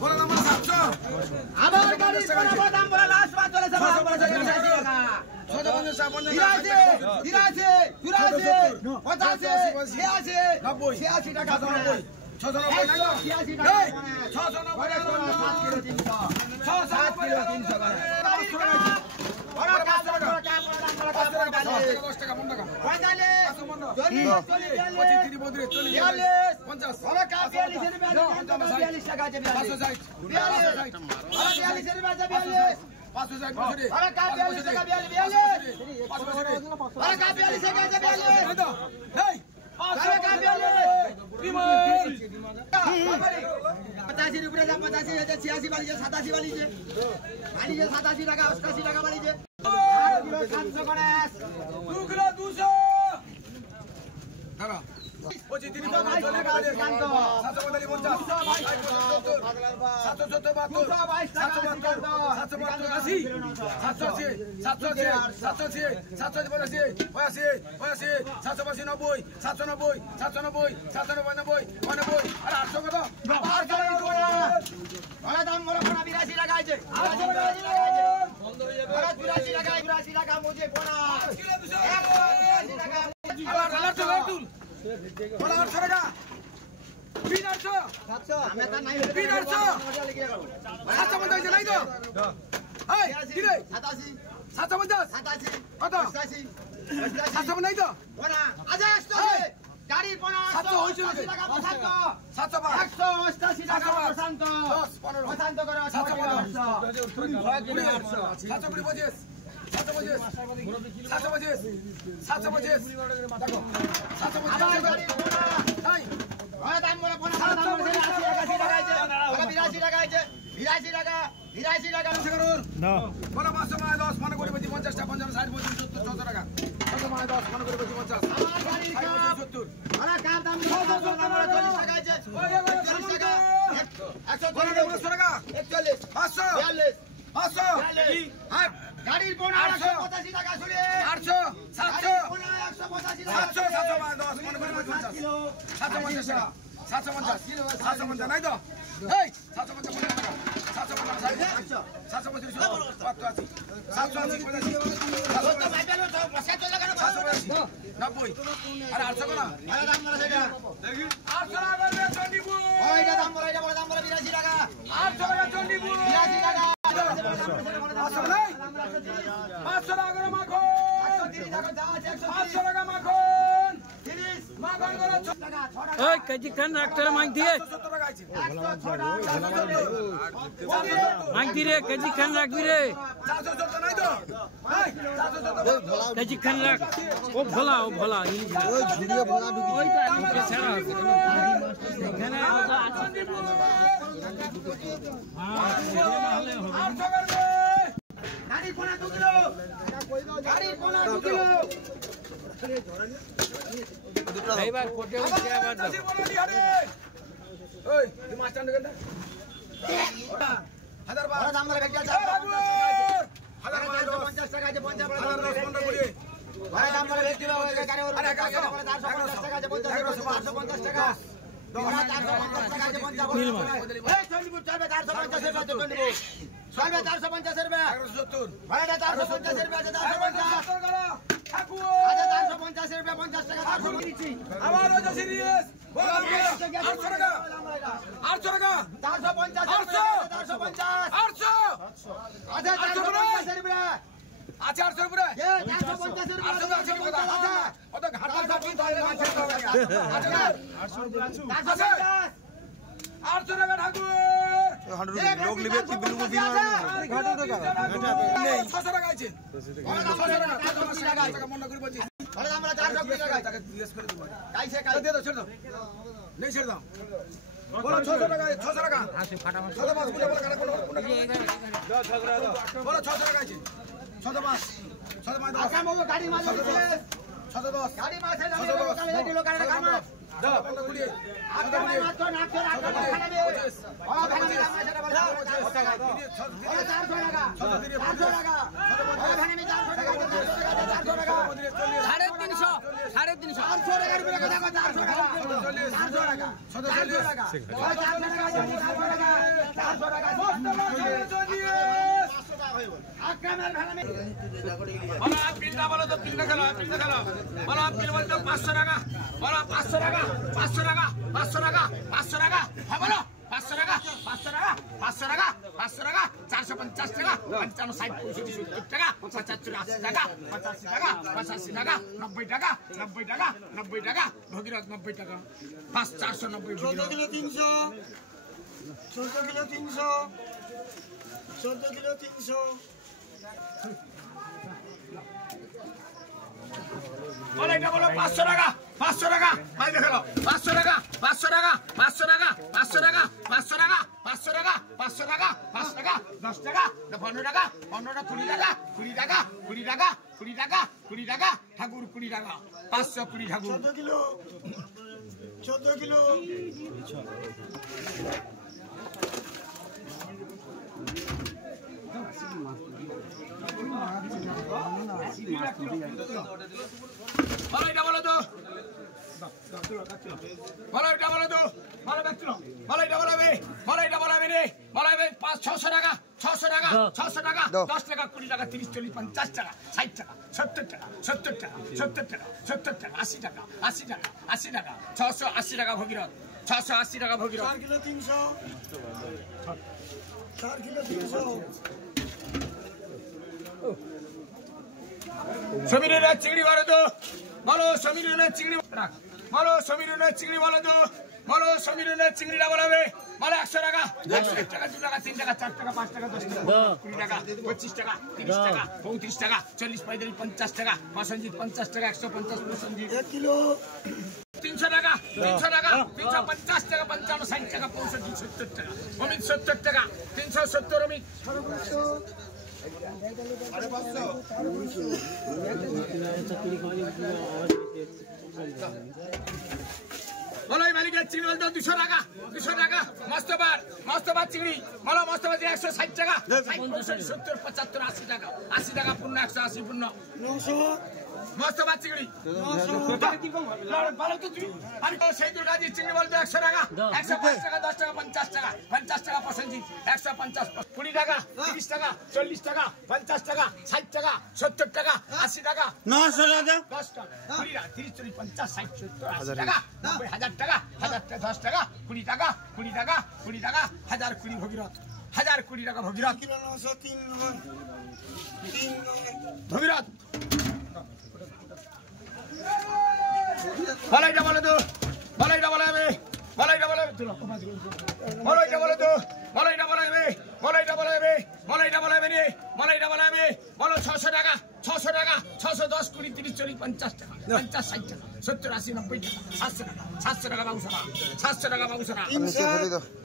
বড় দাম 700 আবার গাড়ি বড় দাম বড় লাস্ট বাদ চলে যাবে 86 টাকা 85 रुपये 86 वाली 87 वाली 87 টাকা 88 টাকা वाली 700 করে 2 কিলো 200 দাঁড়া 25 গাড়ি 780 টাকা 180 টাকা প্রশান্ত 10 15 করে 82 টাকা না বড় 500 টাকা 10 মনে করে 50 টাকা 50 60 70 70 টাকা 10 মনে করে 50 আমার গাড়ি 70 আরে কার দাম 40 টাকা আছে 40 টাকা 100 টাকা 41 500 42 500 গাড়ির পোনা 185 টাকা শুনে 800 700 পোনা 185 টাকা 700 10 মনে করে 50 কিলো 750 টাকা 750 নাই তো এই 750 টাকা 750 আরে 800 না আরে দাম বলা সেটা 800 টাকা চন্ডিপুর ওইটা দাম বলা এটা বড় দাম বলা 82 টাকা 800 টাকা চন্ডিপুর 82 টাকা 500 টাকা করে মাখন 130 টাকা দাও 500 টাকা মাখন 30 মাখন করে 6 টাকা 6 টাকা ওই কেজি খান রাখতে মাইক দিয়ে 70 টাকা আছে মাইক দিয়ে কেজি খান রাখবি রে 470 নাই তো এই 470 কেজি খান রাখ ও ভোলা ওই ঝুড়িয়ে ভোলা ঢুকি ওইটা ওকে ছাড়া এখানে গাড়ি পোনা 2 কিলো গাড়ি পোনা 2 কিলো এইবার কোটে উঠে আবার ওই তুই মাস্টার দেখেন না 1000 বড় দাম ধরে ভেজা 1050 টাকা আছে 50 বড় দাম 10 15 করে বড় দাম ধরে ভেজা গাড়ি ওর 450 টাকা আছে 450 টাকা 450 টাকা আছে 50 এই চন্ডিপুর চলবে 450 এর বাজে চন্ডিপুর চলবে 450 এর বাজে 170 ভাড়াটা 450 এর বাজে 450 করো ঠাকুর আচ্ছা 450 এর বাজে 50 টাকা ঠাকুর দিচ্ছি আবার ওই সিরিয়াস 800 টাকা 800 টাকা 450 450 800 আচ্ছা 450 এর বাজে আচ্ছা 800 এর বাজে 450 এর বাজে 800 আচ্ছা ওটা ঘাটা কি ধরে মাছের টাকা আচ্ছা 800 800 টাকা ঠাকুর 100 লোক লিবে কি বিলু দিন ঘাটা টাকা 600 টাকা আছে 600 টাকা মনে করে বলছি আরে আমরা 400 টাকা জিজ্ঞেস করে দেব কাইছে কাই দে দাও ছেড়ে দাও নেই ছেড়ে দাও বলো 600 টাকা 600 টাকা আসে ফাটা মাছ 600 মাছ গুলো বলো কাটা কোন দাও 600 টাকা বলো 600 টাকা আছে 600 মাছ আচ্ছা মগো গাড়ি মাছ আছে 610 গাড়ি মাছ আছে কালে দিলো কাটা কাম দাও 15 গুলি আচ্ছা মাছ তো নাক তো রাখা খাবে ও ভাঙা মাছটা বলো 400 টাকা 400 টাকা 400 টাকা ভাঙা 400 টাকা 400 টাকা 400 টাকা 350 350 400 টাকার উপরে কথা 400 টাকা 400 টাকা 400 টাকা 400 টাকা আক্রামের ভাঙামে বলো আপকিলটা বলো তো কিলটা খেলো বলো আপকিল বলতো 500 টাকা বলো 500 টাকা 500 টাকা 500 টাকা 500 টাকা হ্যাঁ বলো 500 টাকা 500 টাকা 500 টাকা 500 টাকা 450 টাকা 55 60 70 টাকা 75 80 টাকা 85 টাকা 85 টাকা 90 টাকা 90 টাকা 90 টাকা ভগীরথ 90 টাকা 490 14 কিলো 300 14 কিলো 300 14 কিলো 300 বলো এটা বলো 500 টাকা 500 টাকা ভাই দেখো 500 টাকা 500 টাকা 500 টাকা 500 টাকা 500 টাকা 500 টাকা 500 টাকা 5 টাকা 10 টাকা 15 টাকা 15 টাকা 20 টাকা 20 টাকা 20 টাকা 20 টাকা 20 টাকা ঠাকুর 20 টাকা 520 ঠাকুর 14 কিলো 14 কিলো বলো এটা বলো তো বলো এটা বলো তো বলো ব্যক্তির বলো এটা বলো রে বলো এটা বলো রে বলো 600 টাকা 600 টাকা 600 টাকা 10 টাকা 20 টাকা 30 40 50 টাকা 60 টাকা 70 টাকা 70 টাকা 70 টাকা 70 টাকা 80 টাকা 80 টাকা 80 টাকা 680 টাকা ভগীরথ 680 টাকা ভগীরথ 4 কিলো 300 4 কিলো 300 সমীরনের চিংড়ি বলো তো বলো সমীরনের চিংড়ি বলো সমীরনের চিংড়ি বলো তো বলো সমীরনের চিংড়িটা বলাবে বলো 100 টাকা 1 টাকা 2 টাকা 3 টাকা 4 টাকা 5 টাকা 10 টাকা 20 টাকা 25 টাকা 30 টাকা 35 টাকা 40 45 50 টাকা প্রসঞ্জিৎ 50 টাকা 150 প্রসঞ্জিৎ 1 কিলো 300 টাকা 300 টাকা 350 টাকা 55 60 টাকা 65 70 টাকা অমিত 70 টাকা 370 অমিত বলো মালিকের চিংড়ি বলতো 200 টাকা 200 টাকা মস্তবার চিংড়ি বলো মস্তবার 160 টাকা 70 75 80 টাকা 80 টাকা পূর্ণ 180 পূর্ণ 900 মস্তবার চিংড়ি ভালো তো তুমি আমি তো সেই দুর্গাজি চিংড়ি বলতো 100 টাকা 105 টাকা 10 টাকা 50 টাকা 50 টাকা প্রসেনজি 150 20 টাকা 30 টাকা 40 টাকা 50 টাকা 60 টাকা 70 টাকা 80 টাকা 900 টাকা 10 টাকা 20 টাকা 30 40 50 60 70 80 টাকা 90 হাজার টাকা 1000 টাকা 20 টাকা 20 টাকা 20 টাকা 1020 ভগীরথ 1020 টাকা ভগীরথ কিলো 903 ভগীরথ বলো এটা বলো তো বলো এটা বলো আমি বলো এটা বলো বলো এটা বলো তো বলো এটা বলো আমি বলো এটা বলো আমি বলো এটা বলো আমি বলো এটা বলো আমি বলো 600 টাকা 600 টাকা 610 20 30 40 50 টাকা 50 60 টাকা 70 80 90 টাকা 700 টাকা 700 টাকা বাবুসরা 700 টাকা বাবুসরা